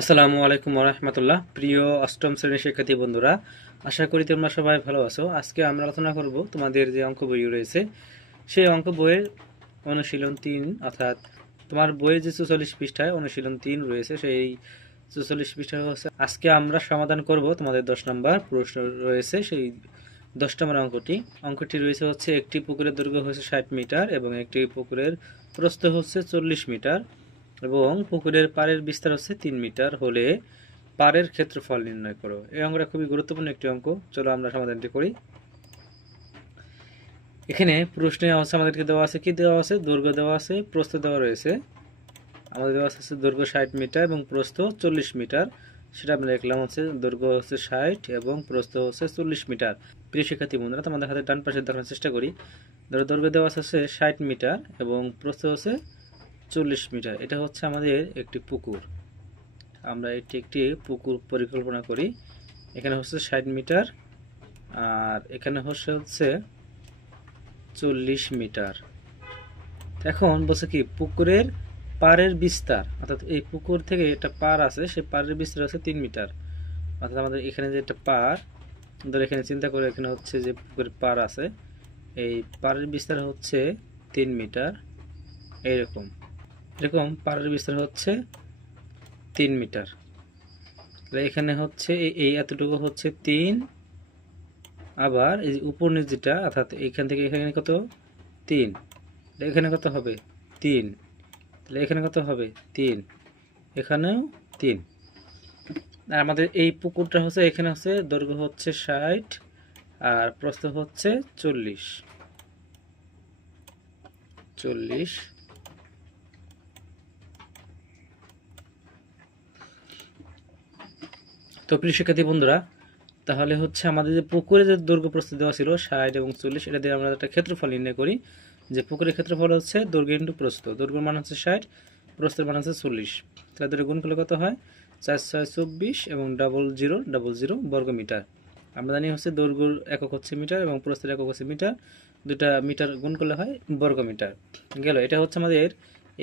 আসসালামু আলাইকুম ওরহমতুল্লাহ। প্রিয় অষ্টম শ্রেণীর শিক্ষার্থী বন্ধুরা, আশা করি তোমরা সবাই ভালো আছো। আজকে আমরা আলোচনা করব তোমাদের যে অঙ্ক বই রয়েছে সেই অঙ্ক বইয়ের অনুশীলন 3, অর্থাৎ তোমার বইয়ের যে 44 পৃষ্ঠায় অনুশীলন 3 রয়েছে সেই 44 পৃষ্ঠা হচ্ছে আজকে আমরা সমাধান করব। তোমাদের 10 নম্বর প্রশ্ন রয়েছে, সেই 10 নম্বর অঙ্কটি রয়েছে হচ্ছে একটি পুকুরের দৈর্ঘ্য হচ্ছে 60 মিটার এবং একটি পুকুরের প্রস্থ হচ্ছে 40 মিটার এবং পুকুরের পাড়ের বিস্তার হচ্ছে 3 মিটার হলে পাড়ের ক্ষেত্রফল নির্ণয় করো। এই অঙ্কটা খুবই গুরুত্বপূর্ণ একটি অঙ্ক। চলো আমরা সমাধানটি করি। এখানে প্রশ্নে আমাদেরকে দেওয়া আছে, কি দেওয়া আছে? দৈর্ঘ্য দেওয়া আছে, প্রস্থ দেওয়া রয়েছে। আমাদের দেওয়া আছে দৈর্ঘ্য 60 মিটার এবং প্রস্থ 40 মিটার। সেটা আমরা লিখলাম হচ্ছে দৈর্ঘ্য হচ্ছে 60 এবং প্রস্থ হচ্ছে 40 মিটার। প্রিয় শিক্ষার্থী বন্ধুরা, তোমাদের হাতে ডান পাশে দেখানোর চেষ্টা করি। দৈর্ঘ্য দেওয়া আছে 60 মিটার এবং প্রস্থ হচ্ছে 40 মিটার। এটা হচ্ছে আমাদের একটি পুকুর। আমরা এটি একটি পুকুর পরিকল্পনা করি। এখানে হচ্ছে 60 মিটার আর এখানে হচ্ছে 40 মিটার। এখন বলছে কি পুকুরের পাড়ের বিস্তার, অর্থাৎ এই পুকুর থেকে একটা পাড় আছে, সেই পাড়ের বিস্তার হচ্ছে 3 মিটার। অর্থাৎ আমাদের এখানে যে একটা পাড়, ধর এখানে চিন্তা করে এখানে হচ্ছে যে পুকুরের পাড় আছে, এই পাড়ের বিস্তার হচ্ছে 3 মিটার। এরকম এরকম পাড়ের বিস্তার হচ্ছে 3 মিটার। এখানে হচ্ছে এই এতটুকু হচ্ছে 3, আবার এই যে উপর নিচ যেটা, অর্থাৎ এখান থেকে এখানে কত 3, এখানে কত হবে 3, তাহলে এখানে কত হবে 3, এখানেও 3। আর আমাদের এই পুকুরটা হচ্ছে এখানে হচ্ছে দৈর্ঘ্য হচ্ছে 60 আর প্রস্থ হচ্ছে 40। তো প্রিয় শিক্ষার্থী বন্ধুরা, তাহলে হচ্ছে আমাদের যে পুকুরে যে দৈর্ঘ্য প্রস্থ দেওয়া ছিল 60 এবং 40, এটা দিয়ে আমরা একটা ক্ষেত্রফল নির্ণয় করি। যে পুকুরের ক্ষেত্রফল হচ্ছে দৈর্ঘ্য ইন্টু প্রস্থ। দৈর্ঘ্যের মান হচ্ছে 60, প্রস্থের মান হচ্ছে 40। তাহলে দুটো গুণ করলে কত হয়? 4 6 24 এবং 0000 বর্গ মিটার। আমরা জানি হচ্ছে দৈর্ঘ্যের একক হচ্ছে মিটার এবং প্রস্থের একক হচ্ছে মিটার। দুটা মিটার গুণ করলে হয় বর্গ মিটার। গেল। এটা হচ্ছে আমাদের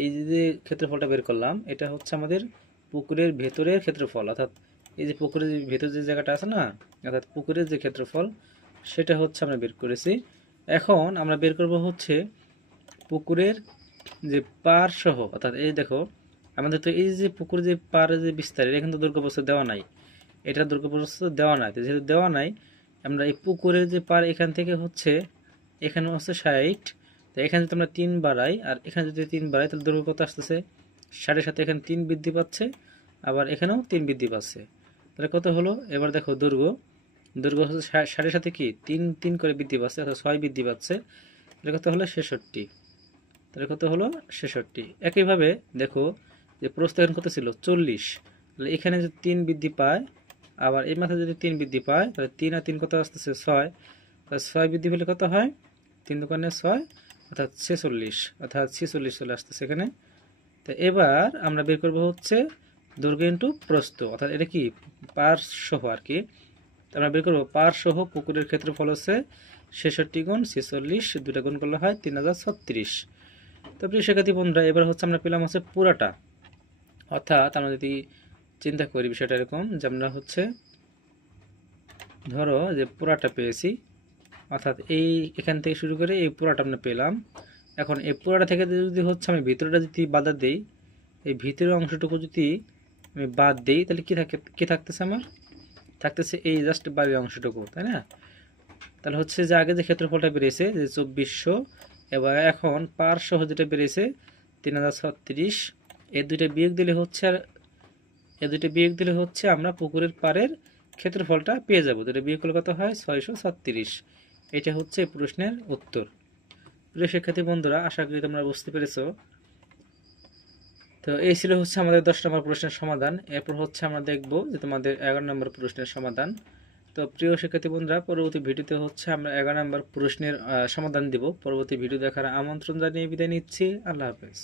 এই যে ক্ষেত্রফলটা বের করলাম, এটা হচ্ছে আমাদের পুকুরের ভেতরের ক্ষেত্রফল, অর্থাৎ এই যে পুকুরের ভেতর যে জায়গাটা আছে না, অর্থাৎ পুকুরের যে ক্ষেত্রফল, সেটা হচ্ছে আমরা বের করেছি। এখন আমরা বের করব হচ্ছে পুকুরের যে পার সহ, অর্থাৎ এই দেখো আমাদের তো এই যে পুকুর যে পাড়ের যে বিস্তার, এটা কিন্তু দৈর্ঘ্য প্রস্থ দেওয়া নাই, এটা দৈর্ঘ্য প্রস্থ দেওয়া নাই। যেহেতু দেওয়া নাই, আমরা এই পুকুরের যে পার এখান থেকে হচ্ছে এখানে হচ্ছে 60, তো এখানে যদি আমরা 3 বাড়াই আর এখানে যদি 3 বাড়াই, তাহলে দৈর্ঘ্য কত আসতেছে? 60-এর সাথে এখানে 3 বৃদ্ধি পাচ্ছে, আবার এখানেও 3 বৃদ্ধি পাচ্ছে। তাহলে কত হলো? এবার দেখো দৈর্ঘ্য হচ্ছে 60-এর সাথে কি 3 3 করে বৃদ্ধি পাচ্ছে, অর্থাৎ 6 বৃদ্ধি পাচ্ছে। তাহলে কত হলো? 66। তাহলে কত হলো? 66। একইভাবে দেখো যে প্রস্থ এখন কত ছিল? 40। তাহলে এখানে যদি 3 বৃদ্ধি পায়, আবার এই মাথায় যদি 3 বৃদ্ধি পায়, তাহলে 3 আর 3 কত আসতেছে? 6। তাহলে 6 বৃদ্ধি পেলে কত হয়? 3 দুগুণে 6, অর্থাৎ 46, অর্থাৎ 46 চলে আসতেছে এখানে। তো এবার আমরা বের করবো হচ্ছে দৈর্ঘ্য ইন্টু প্রস্থ, অর্থাৎ এটা কি পার সহ আর কি। আমরা বের করবো পার সহ পুকুরের ক্ষেত্রফল হচ্ছে 66 গুণ 46, দুটা গুণ করলে হয় 3036। তো প্রিয় শিক্ষার্থী বন্ধুরা, এবার হচ্ছে আমরা পেলাম হচ্ছে পুরাটা, অর্থাৎ আমরা যদি চিন্তা করি বিষয়টা এরকম যে আমরা হচ্ছে ধরো যে পুরাটা পেয়েছি, অর্থাৎ এই এখান থেকে শুরু করে এই পুরাটা আমরা পেলাম। এখন এই পুরাটা থেকে যদি হচ্ছে আমি ভিতরটা যদি বাধা দেই, এই ভিতরের অংশটুকু যদি আমি বাদ দিই, তাহলে কি থাকতেছে? আমার থাকতেছে এই জাস্ট বাইরের অংশটুকু, তাই না? তাহলে হচ্ছে যে আগে যে ক্ষেত্রফলটা বেরিয়েছে যে 2400, এবার এখন পার সহ যেটা বেরিয়েছে 3036, এই দুইটা বিয়োগ দিলে হচ্ছে আর এই দুইটা বিয়োগ দিলে হচ্ছে আমরা পুকুরের পাড়ের ক্ষেত্রফলটা পেয়ে যাব। দুটো বিয়োগ করলে কত হয়? 636। এটা হচ্ছে প্রশ্নের উত্তর। প্রিয় শিক্ষার্থী বন্ধুরা, আশা করি তোমরা বুঝতে পেরেছো। তো এই ছিল হচ্ছে আমাদের 10 নম্বর প্রশ্নের সমাধান। এরপর হচ্ছে আমরা দেখব যে তোমাদের 11 নম্বর প্রশ্নের সমাধান। তো প্রিয় শিক্ষার্থী বন্ধুরা, পরবর্তী ভিডিওতে হচ্ছে আমরা 11 নম্বর প্রশ্নের সমাধান দিব। পরবর্তী ভিডিও দেখার আমন্ত্রণ জানিয়ে বিদায় নিচ্ছি। আল্লাহ হাফেজ।